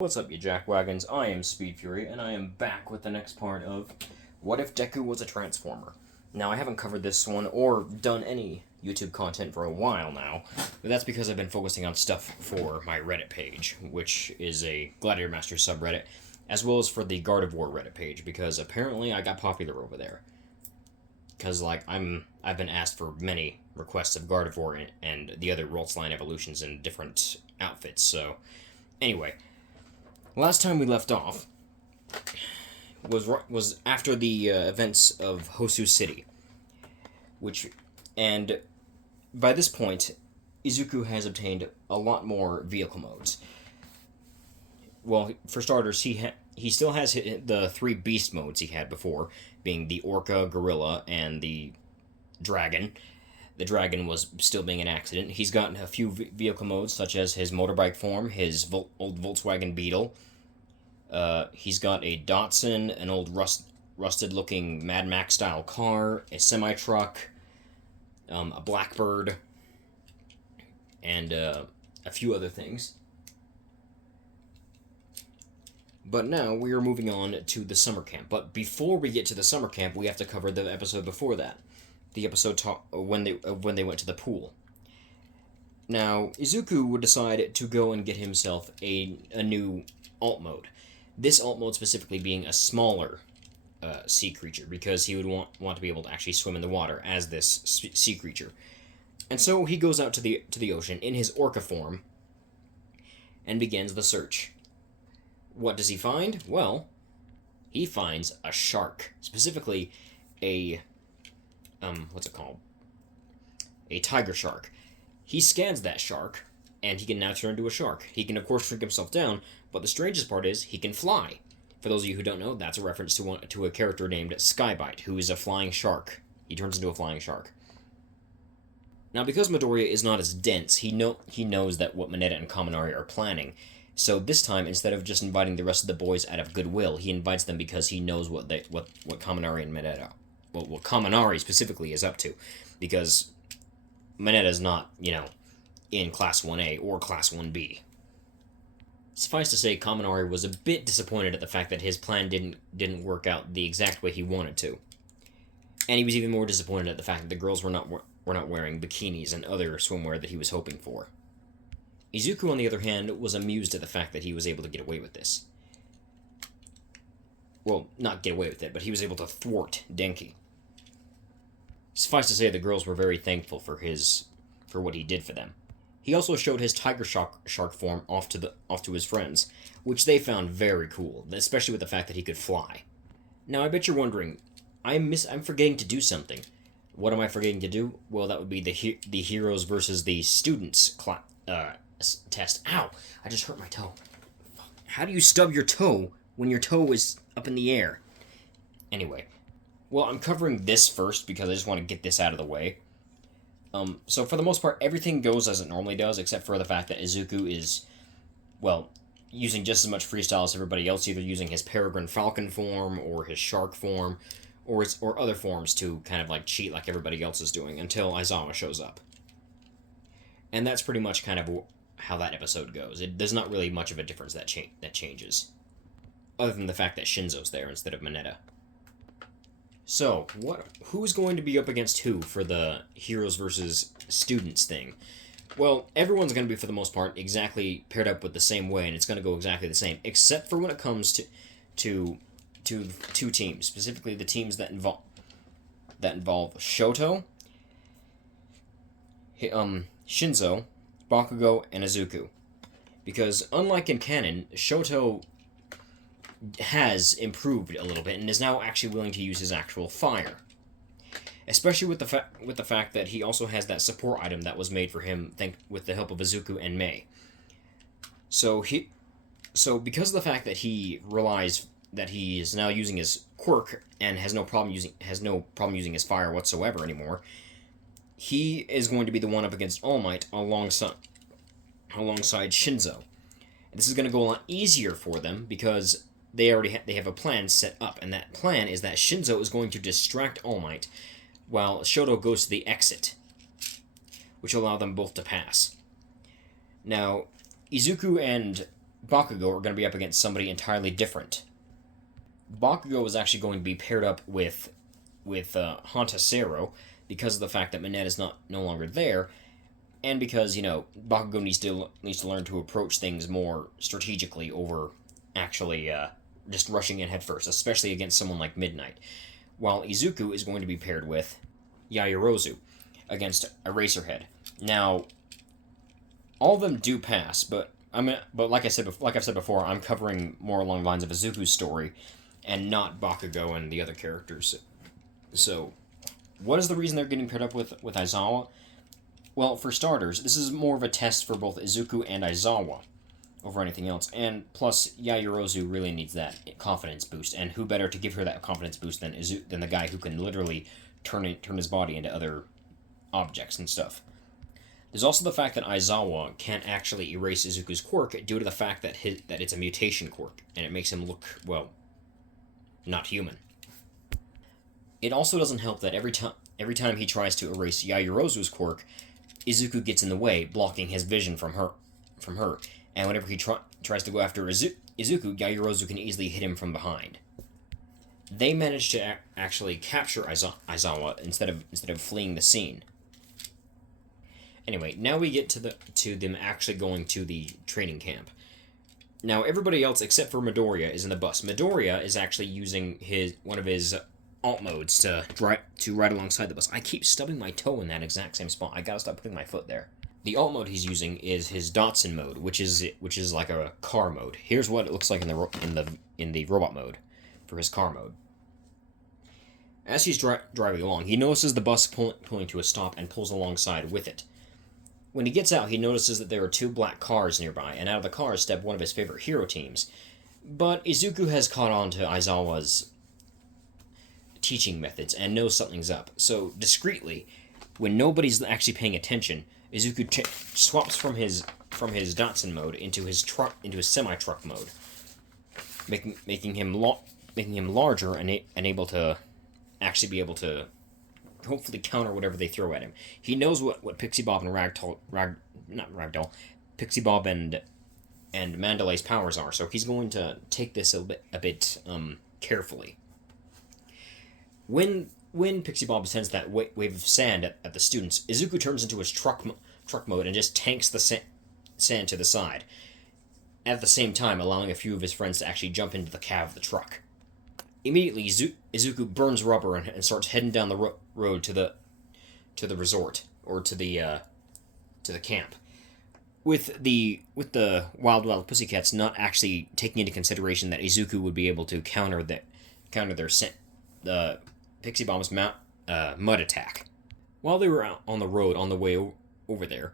What's up, you jackwagons? I am Speed Fury, and I am back with the next part of What If Deku Was a Transformer? Now, I haven't covered this one or done any YouTube content for a while now, but that's because I've been focusing on stuff for my Reddit page, which is a Gladiator Master subreddit, as well as for the Gardevoir Reddit page, because apparently I got popular over there. Because, I've been asked for many requests of Gardevoir and the other Roltz line evolutions in different outfits, so... Anyway... Last time we left off was after the events of Hosu City, and by this point, Izuku has obtained a lot more vehicle modes. Well, for starters, he still has the three beast modes he had before, being the Orca, Gorilla, and the Dragon. The Dragon was still being an accident. He's gotten a few vehicle modes, such as his motorbike form, his old Volkswagen Beetle. He's got a Datsun, an old rusted-looking Mad Max-style car, a semi-truck, a Blackbird, and a few other things. But now we are moving on to the summer camp. But before we get to the summer camp, we have to cover the episode before that. The episode when they went to the pool. Now, Izuku would decide to go and get himself a new alt mode. This alt mode specifically being a smaller sea creature, because he would want to be able to actually swim in the water as this sea creature. And so he goes out to the ocean in his orca form and begins the search. What does he find? Well, he finds a shark, specifically a what's it called? A tiger shark. He scans that shark, and he can now turn into a shark. He can, of course, shrink himself down, but the strangest part is he can fly. For those of you who don't know, that's a reference to a character named Skybite, who is a flying shark. He turns into a flying shark. Now, because Midoriya is not as dense, he knows that what Mineta and Kaminari are planning. So this time, instead of just inviting the rest of the boys out of goodwill, he invites them because he knows what Kaminari and Mineta, what Kaminari specifically is up to, because Mineta's not, in Class 1A or Class 1B. Suffice to say, Kaminari was a bit disappointed at the fact that his plan didn't work out the exact way he wanted to. And he was even more disappointed at the fact that the girls were not wearing bikinis and other swimwear that he was hoping for. Izuku, on the other hand, was amused at the fact that he was able to get away with this. Well, not get away with it, but he was able to thwart Denki. Suffice to say, the girls were very thankful for what he did for them. He also showed his tiger shark form off to his friends, which they found very cool, especially with the fact that he could fly. Now, I bet you're wondering, I'm forgetting to do something. What am I forgetting to do? Well, that would be the heroes versus the students test. Ow! I just hurt my toe. How do you stub your toe when your toe is up in the air? Anyway, well, I'm covering this first because I just want to get this out of the way. So for the most part, everything goes as it normally does, except for the fact that Izuku is, well, using just as much freestyle as everybody else, either using his Peregrine Falcon form, or his Shark form, or other forms to kind of cheat like everybody else is doing, until Aizawa shows up. And that's pretty much kind of how that episode goes. There's not really much of a difference that changes, other than the fact that Shinzo's there instead of Mineta. So, who's going to be up against who for the heroes versus students thing? Well, everyone's going to be, for the most part, exactly paired up with the same way, and it's going to go exactly the same, except for when it comes to two teams, specifically the teams that involve Shoto, Shinzo, Bakugo, and Izuku. Because, unlike in canon, Shoto has improved a little bit and is now actually willing to use his actual fire. Especially with the fact that he also has that support item that was made for him with the help of Izuku and Mei. So because of the fact that he realized that he is now using his quirk and has no problem using his fire whatsoever anymore, he is going to be the one up against All Might alongside Shinzo. This is going to go a lot easier for them because they have a plan set up, and that plan is that Shinzo is going to distract All Might while Shoto goes to the exit, which will allow them both to pass. Now, Izuku and Bakugo are going to be up against somebody entirely different. Bakugo is actually going to be paired up with Hantasero because of the fact that Minette is no longer there, and because Bakugo needs to learn to approach things more strategically over actually just rushing in headfirst, especially against someone like Midnight. While Izuku is going to be paired with Yaoyorozu against Eraserhead. Now, all of them do pass, but like I've said before, I'm covering more along the lines of Izuku's story, and not Bakugo and the other characters. So, what is the reason they're getting paired up with Aizawa? Well, for starters, this is more of a test for both Izuku and Aizawa over anything else, and plus Yaoyorozu really needs that confidence boost, and who better to give her that confidence boost than the guy who can literally turn his body into other objects and stuff. There's also the fact that Aizawa can't actually erase Izuku's quirk due to the fact that it's a mutation quirk, and it makes him look, well, not human. It also doesn't help that every time he tries to erase Yaoyorozu's quirk, Izuku gets in the way, blocking his vision from her. And whenever he tries to go after Izuku, Yaoyorozu can easily hit him from behind. They managed to actually capture Aizawa instead of fleeing the scene. Anyway, now we get to them actually going to the training camp. Now everybody else except for Midoriya is in the bus. Midoriya is actually using one of his alt modes to ride alongside the bus. I keep stubbing my toe in that exact same spot. I gotta stop putting my foot there. The alt mode he's using is his Datsun mode, which is like a car mode. Here's what it looks like in the robot mode for his car mode. As he's driving along, he notices the bus pulling to a stop and pulls alongside with it. When he gets out, he notices that there are 2 black cars nearby, and out of the cars step one of his favorite hero teams. But Izuku has caught on to Aizawa's teaching methods and knows something's up. So discreetly, when nobody's actually paying attention, Izuku swaps from his Datsun mode into his semi-truck mode, making him larger and able to actually be able to hopefully counter whatever they throw at him. He knows what Pixie Bob and Pixie Bob and Mandalay's powers are, so he's going to take this a bit carefully. When Pixie Bob sends that wave of sand at the students, Izuku turns into his truck mode and just tanks the sand to the side, at the same time allowing a few of his friends to actually jump into the cab of the truck. Immediately, Izuku burns rubber and starts heading down the road to the resort, or to the camp. With the Wild Pussycats not actually taking into consideration that Izuku would be able to counter the Pixie Bomb's mud attack. While they were out on the road on the way over there,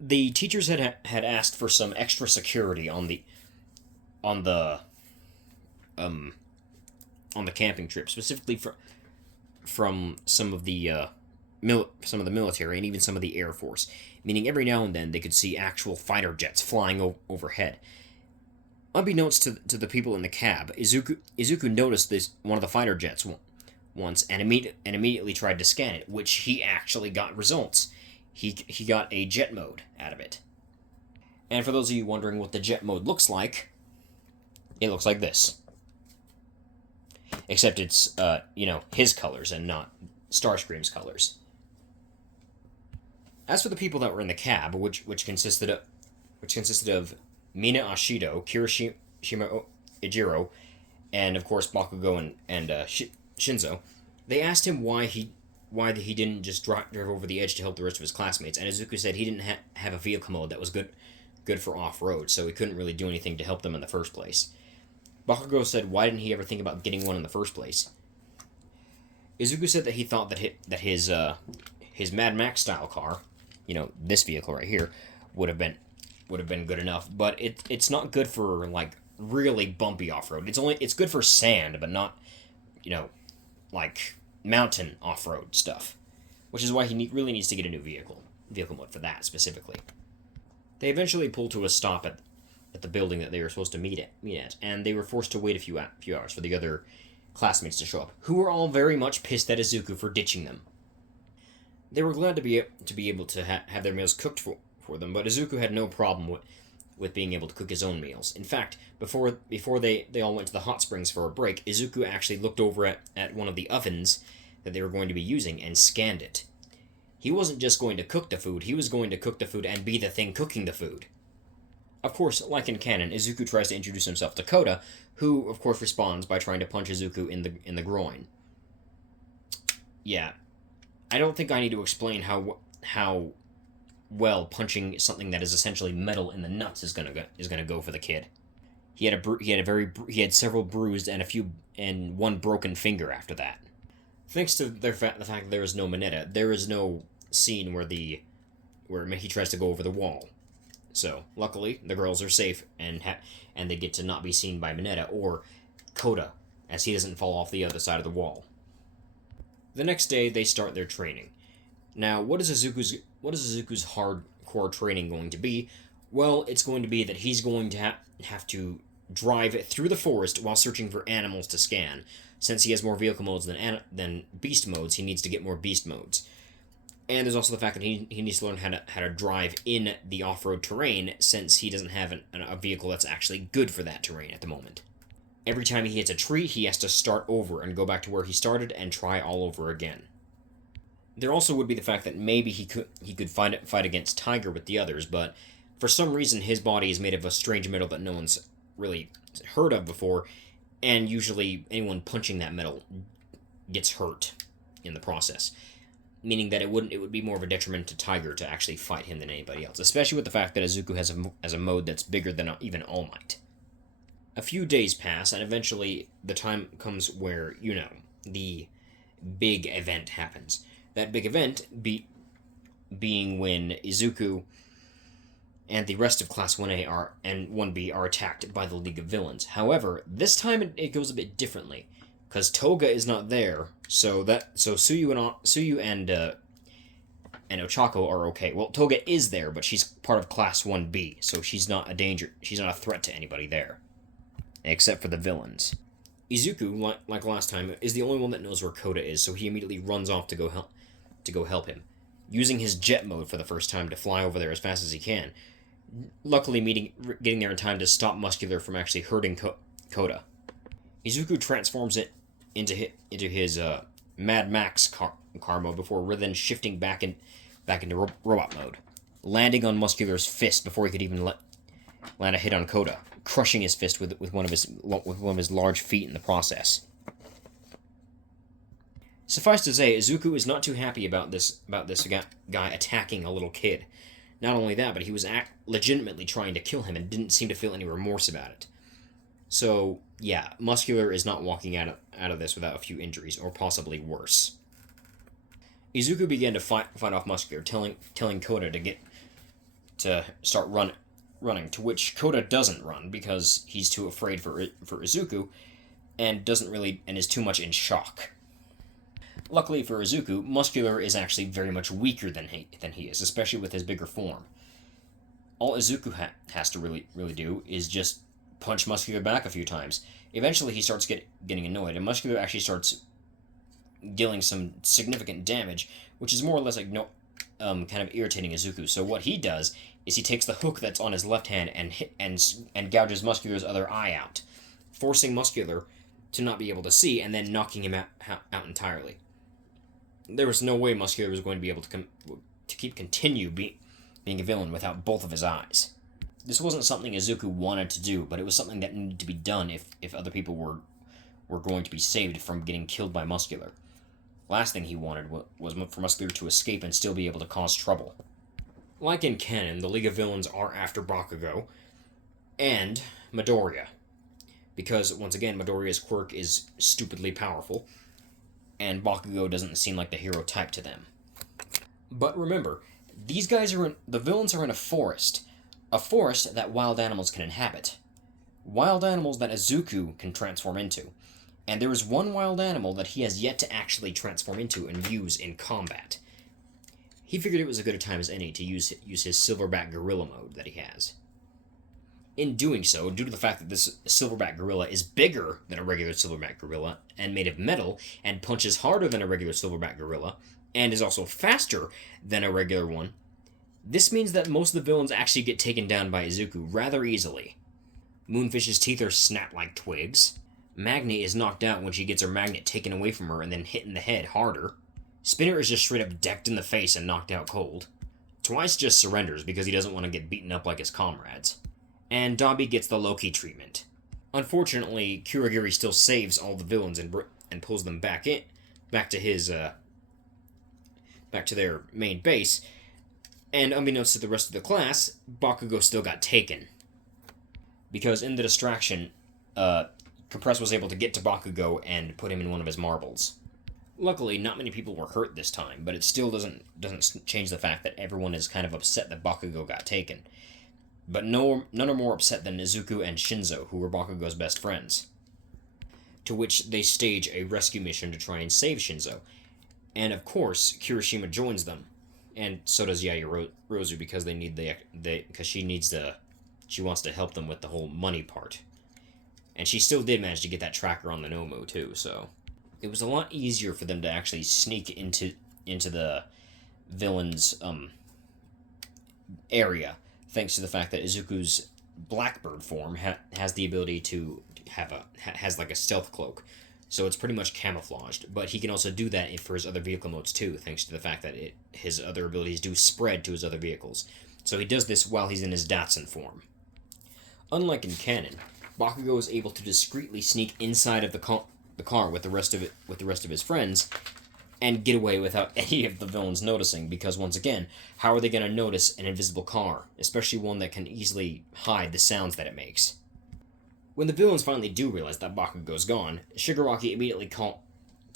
the teachers had asked for some extra security on the camping trip, specifically from some of the military and even some of the Air Force, meaning every now and then they could see actual fighter jets flying overhead. Unbeknownst to the people in the cab, Izuku noticed one of the fighter jets once and immediately tried to scan it, which he actually got results. He got a jet mode out of it. And for those of you wondering what the jet mode looks like, it looks like this. Except it's his colors and not Starscream's colors. As for the people that were in the cab, which consisted of Mina Ashido, Kirishima Ijiro, and of course Bakugo and Shinzo, they asked him why he didn't just drive over the edge to help the rest of his classmates, and Izuku said he didn't have a vehicle mode that was good for off-road, so he couldn't really do anything to help them in the first place. Bakugo said why didn't he ever think about getting one in the first place? Izuku said that he thought that his Mad Max style car, this vehicle right here, would have been good enough, but it's not good for like really bumpy off-road. It's good for sand, but not like mountain off-road stuff, which is why he really needs to get a new vehicle mode for that specifically. They eventually pulled to a stop at the building that they were supposed to meet at, and they were forced to wait a few hours for the other classmates to show up, who were all very much pissed at Izuku for ditching them. They were glad to be able to have their meals cooked for them, but Izuku had no problem with being able to cook his own meals. In fact, before they all went to the hot springs for a break, Izuku actually looked over at one of the ovens that they were going to be using and scanned it. He wasn't just going to cook the food, he was going to cook the food and be the thing cooking the food. Of course, like in canon, Izuku tries to introduce himself to Koda, who, of course, responds by trying to punch Izuku in the groin. Yeah, I don't think I need to explain how well punching something that is essentially metal in the nuts is gonna go for the kid. He had several bruised and one broken finger after that. Thanks to the fact that there is no Mineta, there is no scene where he tries to go over the wall. So, luckily, the girls are safe and they get to not be seen by Mineta or Koda, as he doesn't fall off the other side of the wall. The next day, they start their training. Now, what is Izuku's hardcore training going to be? Well, it's going to be that he's going to have to drive through the forest while searching for animals to scan. Since he has more vehicle modes than beast modes, he needs to get more beast modes. And there's also the fact that he needs to learn how to drive in the off-road terrain, since he doesn't have a vehicle that's actually good for that terrain at the moment. Every time he hits a tree, he has to start over and go back to where he started and try all over again. There also would be the fact that maybe he could fight against Tiger with the others, but for some reason his body is made of a strange metal that no one's really heard of before, and usually anyone punching that metal gets hurt in the process. Meaning that it would be more of a detriment to Tiger to actually fight him than anybody else, especially with the fact that Izuku has a mode that's bigger than even All Might. A few days pass, and eventually the time comes where, the big event happens. That big event being when Izuku and the rest of Class 1A and 1B are attacked by the League of Villains. However, this time it goes a bit differently, because Toga is not there, so Tsuyu and Ochako are okay. Well, Toga is there, but she's part of Class 1B, so she's not a danger. She's not a threat to anybody there, except for the villains. Izuku, like last time, is the only one that knows where Koda is, so he immediately runs off to go help him, using his jet mode for the first time to fly over there as fast as he can. Luckily, getting there in time to stop Muscular from actually hurting Koda. Izuku transforms it into his Mad Max car mode before then shifting back into robot mode, landing on Muscular's fist before he could even land a hit on Koda, crushing his fist with one of his large feet in the process. Suffice to say, Izuku is not too happy about this guy attacking a little kid. Not only that, but he was legitimately trying to kill him and didn't seem to feel any remorse about it. So, yeah, Muscular is not walking out of this without a few injuries, or possibly worse. Izuku began to fight off Muscular, telling Koda to start running, to which Koda doesn't run because he's too afraid for Izuku and is too much in shock. Luckily for Izuku, Muscular is actually very much weaker than he is, especially with his bigger form. All Izuku has to really do is just punch Muscular back a few times. Eventually, he starts getting annoyed, and Muscular actually starts dealing some significant damage, which is more or less kind of irritating Izuku. So what he does is he takes the hook that's on his left hand and gouges Muscular's other eye out, forcing Muscular to not be able to see, and then knocking him out entirely. There was no way Muscular was going to be able to continue being a villain without both of his eyes. This wasn't something Izuku wanted to do, but it was something that needed to be done if other people were going to be saved from getting killed by Muscular. Last thing he wanted was for Muscular to escape and still be able to cause trouble. Like in canon, the League of Villains are after Bakugo and Midoriya, because, once again, Midoriya's quirk is stupidly powerful, and Bakugo doesn't seem like the hero type to them. But remember, the villains are in a forest that wild animals can inhabit. Wild animals that Izuku can transform into. And there is one wild animal that he has yet to actually transform into and use in combat. He figured it was as good a time as any to use his silverback gorilla mode that he has. In doing so, due to the fact that this silverback gorilla is bigger than a regular silverback gorilla and made of metal and punches harder than a regular silverback gorilla and is also faster than a regular one, This means that most of the villains actually get taken down by Izuku rather easily. Moonfish's teeth are snapped like twigs. Magni is knocked out when she gets her magnet taken away from her and then hit in the head harder. Spinner is just straight up decked in the face and knocked out cold. Twice just surrenders because he doesn't want to get beaten up like his comrades. And Dabi gets the Loki treatment. Unfortunately, Kurogiri still saves all the villains and pulls them back to their main base. And unbeknownst to the rest of the class, Bakugo still got taken. Because in the distraction, Compress was able to get to Bakugo and put him in one of his marbles. Luckily, not many people were hurt this time, but it still doesn't change the fact that everyone is kind of upset that Bakugo got taken. But none are more upset than Izuku and Shinzo, who were Bakugo's best friends. To which they stage a rescue mission to try and save Shinzo. And of course, Kirishima joins them. And so does Yaoyorozu because she wants to help them with the whole money part. And she still did manage to get that tracker on the Nomu too, so it was a lot easier for them to actually sneak into the villain's area, thanks to the fact that Izuku's Blackbird form has the ability to has like a stealth cloak, so it's pretty much camouflaged. But he can also do that for his other vehicle modes too, thanks to the fact that his other abilities do spread to his other vehicles. So he does this while he's in his Datsun form. Unlike in canon, Bakugo is able to discreetly sneak inside of the car with the rest of his friends and get away without any of the villains noticing, because once again, how are they going to notice an invisible car, especially one that can easily hide the sounds that it makes? When the villains finally do realize that Bakugo's gone, Shigaraki immediately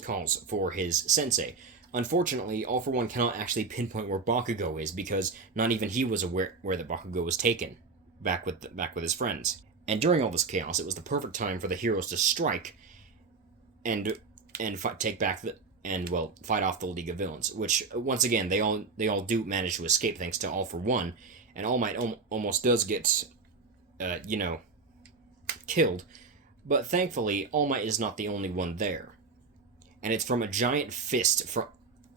calls for his sensei. Unfortunately, All For One cannot actually pinpoint where Bakugo is, because not even he was aware that Bakugo was taken back with his friends. And during all this chaos, it was the perfect time for the heroes to strike and fight off the League of Villains. Which once again, they all do manage to escape thanks to All For One, and All Might almost does get, killed. But thankfully, All Might is not the only one there, and it's from a giant fist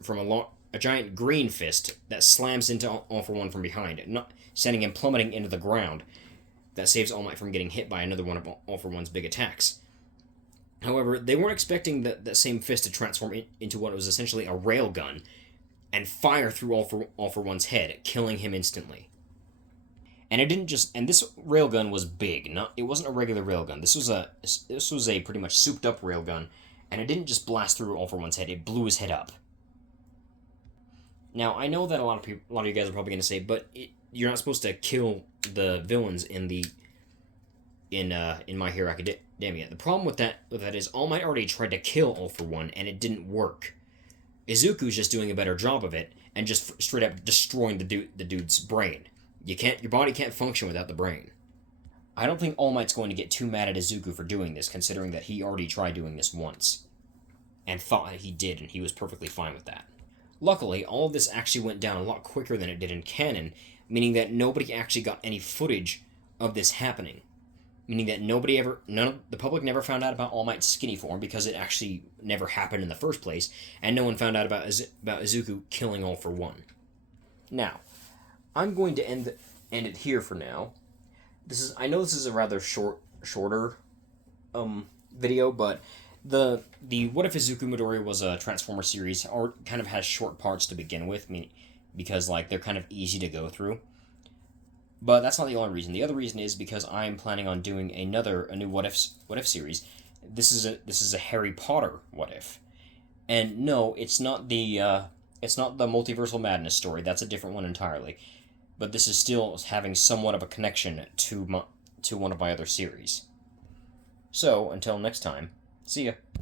from a giant green fist that slams into All For One from behind, sending him plummeting into the ground. That saves All Might from getting hit by another one of All For One's big attacks. However, they weren't expecting that same fist to transform into what was essentially a railgun and fire through All For One's head, killing him instantly. And it didn't just. And this railgun was big. It wasn't a regular railgun. This was a pretty much souped up railgun, and it didn't just blast through All For One's head. It blew his head up. Now I know that a lot of you guys are probably going to say, but you're not supposed to kill the villains in My Hero Academia. The problem with that is All Might already tried to kill All For One, and it didn't work. Izuku's just doing a better job of it, and just straight up destroying the dude's brain. Your body can't function without the brain. I don't think All Might's going to get too mad at Izuku for doing this, considering that he already tried doing this once, and thought that he did, and he was perfectly fine with that. Luckily, all of this actually went down a lot quicker than it did in canon, meaning that nobody actually got any footage of this happening. Meaning that the public never found out about All Might's skinny form because it actually never happened in the first place, and no one found out about Izuku killing All For One. Now, I'm going to end it here for now. I know this is a rather shorter video, but the What If Izuku Midori was a Transformer series kind of has short parts to begin with, because they're kind of easy to go through. But that's not the only reason. The other reason is because I'm planning on doing a new What If series. This is a Harry Potter What If, and no, it's not the Multiversal Madness story. That's a different one entirely. But this is still having somewhat of a connection to one of my other series. So until next time, see ya.